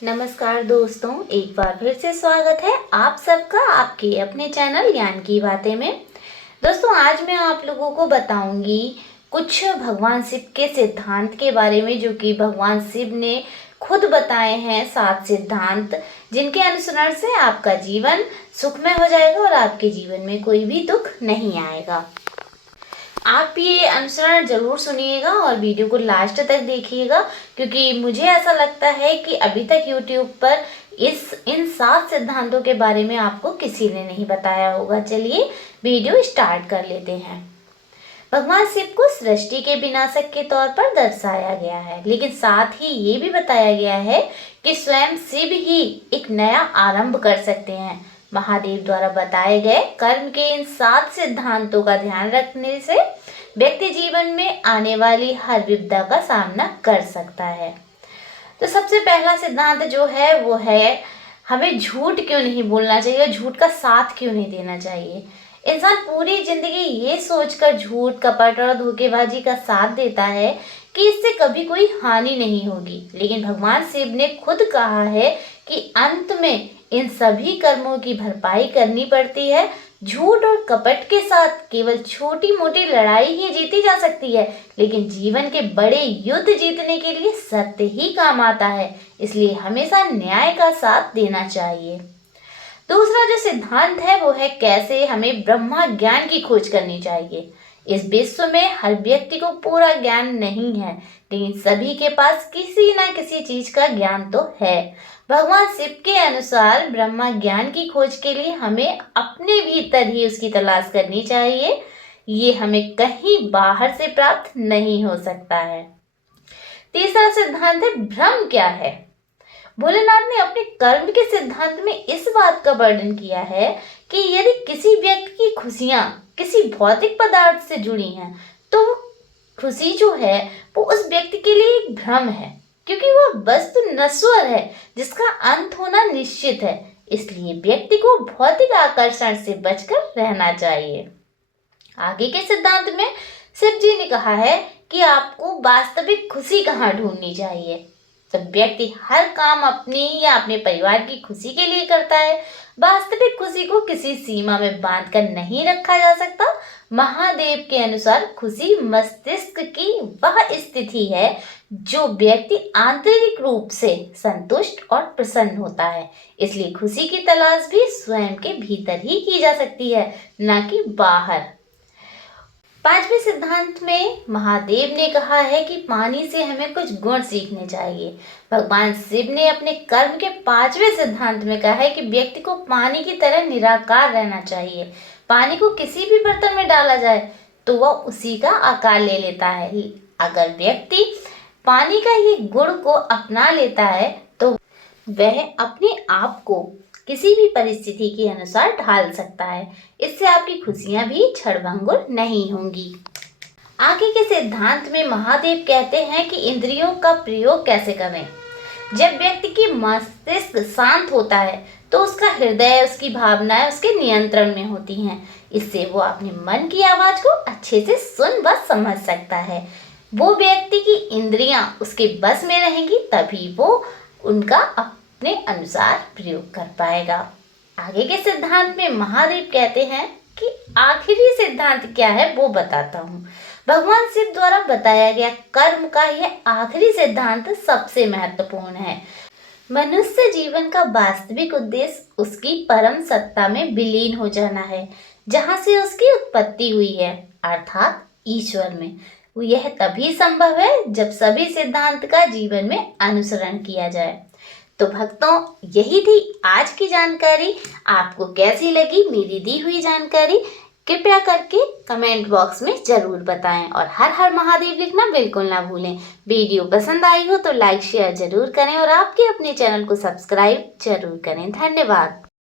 नमस्कार दोस्तों, एक बार फिर से स्वागत है आप सबका आपके अपने चैनल ज्ञान की बातें में। दोस्तों, आज मैं आप लोगों को बताऊंगी कुछ भगवान शिव के सिद्धांत के बारे में, जो कि भगवान शिव ने खुद बताए हैं। 7 सिद्धांत जिनके अनुसरण से आपका जीवन सुखमय हो जाएगा और आपके जीवन में कोई भी दुख नहीं आएगा। आप ये अनुसरण जरूर सुनिएगा और वीडियो को लास्ट तक देखिएगा, क्योंकि मुझे ऐसा लगता है कि अभी तक YouTube पर इन 7 सिद्धांतों के बारे में आपको किसी ने नहीं बताया होगा। चलिए वीडियो स्टार्ट कर लेते हैं। भगवान शिव को सृष्टि के विनाशक के तौर पर दर्शाया गया है, लेकिन साथ ही ये भी बताया गया है कि स्वयं शिव ही एक नया आरंभ कर सकते हैं। महादेव द्वारा बताए गए कर्म के इन 7 सिद्धांतों का ध्यान रखने से व्यक्ति जीवन में आने वाली हर विपदा का सामना कर सकता है। तो सबसे पहला सिद्धांत जो है वो है, हमें झूठ क्यों नहीं बोलना चाहिए, झूठ का साथ क्यों नहीं देना चाहिए। इंसान पूरी जिंदगी ये सोचकर झूठ, कपट और धोखेबाजी का साथ देता है कि इससे कभी कोई हानि नहीं होगी, लेकिन भगवान शिव ने खुद कहा है कि अंत में इन सभी कर्मों की भरपाई करनी पड़ती है। झूठ और कपट के साथ केवल छोटी मोटी लड़ाई ही जीती जा सकती है, लेकिन जीवन के बड़े युद्ध जीतने के लिए सत्य ही काम आता है। इसलिए हमेशा न्याय का साथ देना चाहिए। दूसरा जो सिद्धांत है वो है, कैसे हमें ब्रह्मा ज्ञान की खोज करनी चाहिए। इस विश्व में हर व्यक्ति को पूरा ज्ञान नहीं है, लेकिन सभी के पास किसी ना किसी चीज का ज्ञान तो है। भगवान शिव के अनुसार ब्रह्मा ज्ञान की खोज के लिए हमें अपने भीतर ही उसकी तलाश करनी चाहिए। ये हमें कहीं बाहर से प्राप्त नहीं हो सकता है। तीसरा सिद्धांत है, भ्रम क्या है। भोलेनाथ ने अपने कर्म के सिद्धांत में इस बात का वर्णन किया है कि यदि किसी व्यक्ति की खुशियां किसी भौतिक पदार्थ से जुड़ी हैं, तो वो खुशी जो है वो उस व्यक्ति के लिए एक भ्रम है, क्योंकि वह वस्तु नश्वर है जिसका अंत होना निश्चित है। इसलिए व्यक्ति को भौतिक आकर्षण से बचकर रहना चाहिए। आगे के सिद्धांत में शिव जी ने कहा है कि आपको वास्तविक खुशी कहाँ ढूंढनी चाहिए। जब व्यक्ति हर काम अपनी या अपने परिवार की खुशी के लिए करता है, वास्तविक खुशी को किसी सीमा में बांधकर नहीं रखा जा सकता। महादेव के अनुसार खुशी मस्तिष्क की वह स्थिति है जो व्यक्ति आंतरिक रूप से संतुष्ट और प्रसन्न होता है। इसलिए खुशी की तलाश भी स्वयं के भीतर ही की जा सकती है, न कि बाहर। 5वें सिद्धांत में महादेव ने कहा है कि पानी से हमें कुछ गुण सीखने चाहिए। भगवान शिव ने अपने कर्म के 5वें सिद्धांत में कहा है कि व्यक्ति को पानी की तरह निराकार रहना चाहिए। पानी को किसी भी बर्तन में डाला जाए तो वह उसी का आकार ले लेता है। अगर व्यक्ति पानी का ये गुण को अपना लेता है तो वह अपने आप को किसी भी परिस्थिति के अनुसार ढाल सकता है। इससे आपकी खुशियां भी क्षणभंगुर नहीं होंगी। आगे के सिद्धांत में महादेव कहते हैं कि इंद्रियों का प्रयोग कैसे करें। जब व्यक्ति की मस्तिष्क शांत होता है तो उसका हृदय, उसकी भावनाएं उसके नियंत्रण में होती हैं। इससे वो अपने मन की आवाज को अच्छे से सुन व समझ सकता है। वो व्यक्ति की इंद्रियां उसके बस में रहेंगी, तभी वो उनका अपने अनुसार प्रयोग कर पाएगा। आगे के सिद्धांत में महादेव कहते हैं कि आखिरी सिद्धांत क्या है वो बताता हूँ। भगवान शिव द्वारा बताया गया कर्म का यह आखिरी सिद्धांत सबसे महत्वपूर्ण है। मनुष्य जीवन का वास्तविक उद्देश्य उसकी परम सत्ता में विलीन हो जाना है, जहाँ से उसकी उत्पत्ति हुई है, अर्थात ईश्वर में। यह तभी संभव है जब सभी सिद्धांत का जीवन में अनुसरण किया जाए। तो भक्तों, यही थी आज की जानकारी। आपको कैसी लगी मेरी दी हुई जानकारी, कृपया करके कमेंट बॉक्स में जरूर बताएं और हर हर महादेव लिखना बिल्कुल ना भूलें। वीडियो पसंद आई हो तो लाइक शेयर जरूर करें और आपके अपने चैनल को सब्सक्राइब जरूर करें। धन्यवाद।